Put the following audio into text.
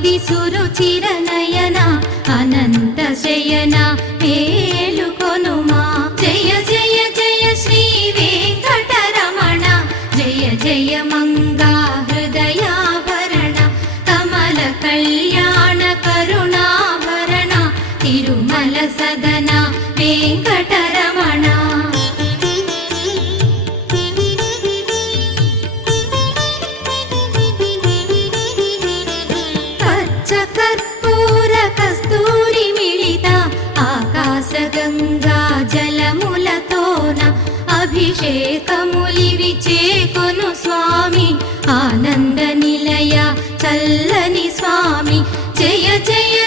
సన్నిధి సురుచిరనయన అనంత శయన మేలుకొనుమా జయ జయ జయ శ్రీ వెంకటరమణ జయ జయ మంగా హృదయాభరణ కమల కళ్యాణ కరుణాభరణ తిరుమల సదన వెంకటరమణ గంగా జలములతోన అభిషేకములివి చేకొను స్వామి ఆనంద నిలయ చల్లని స్వామి జయ జయ